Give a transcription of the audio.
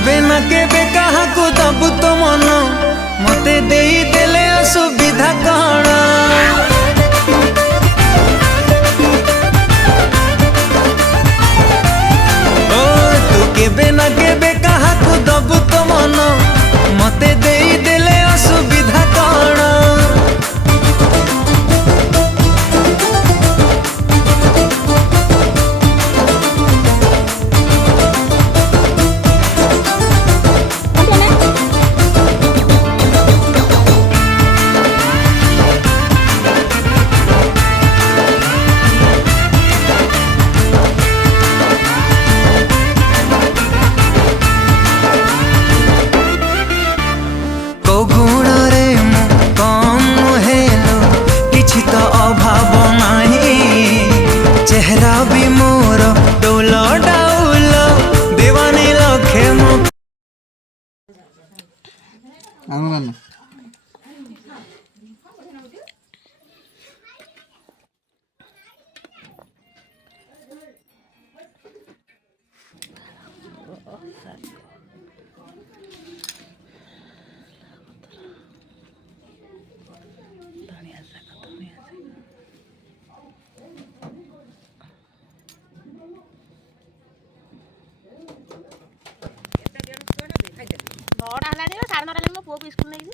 केबे ना केबे कहा को दबु तो मन मते देई देले असुविधा कण ओ तू केबे ना केबे कहा को दबु तो मन मते देई देले असुविधा कण चेहरा भी मोर डोल डाउल दीवानी लखे नौटा है साढ़े नौटा लगे पुओ को स्कूल नहीं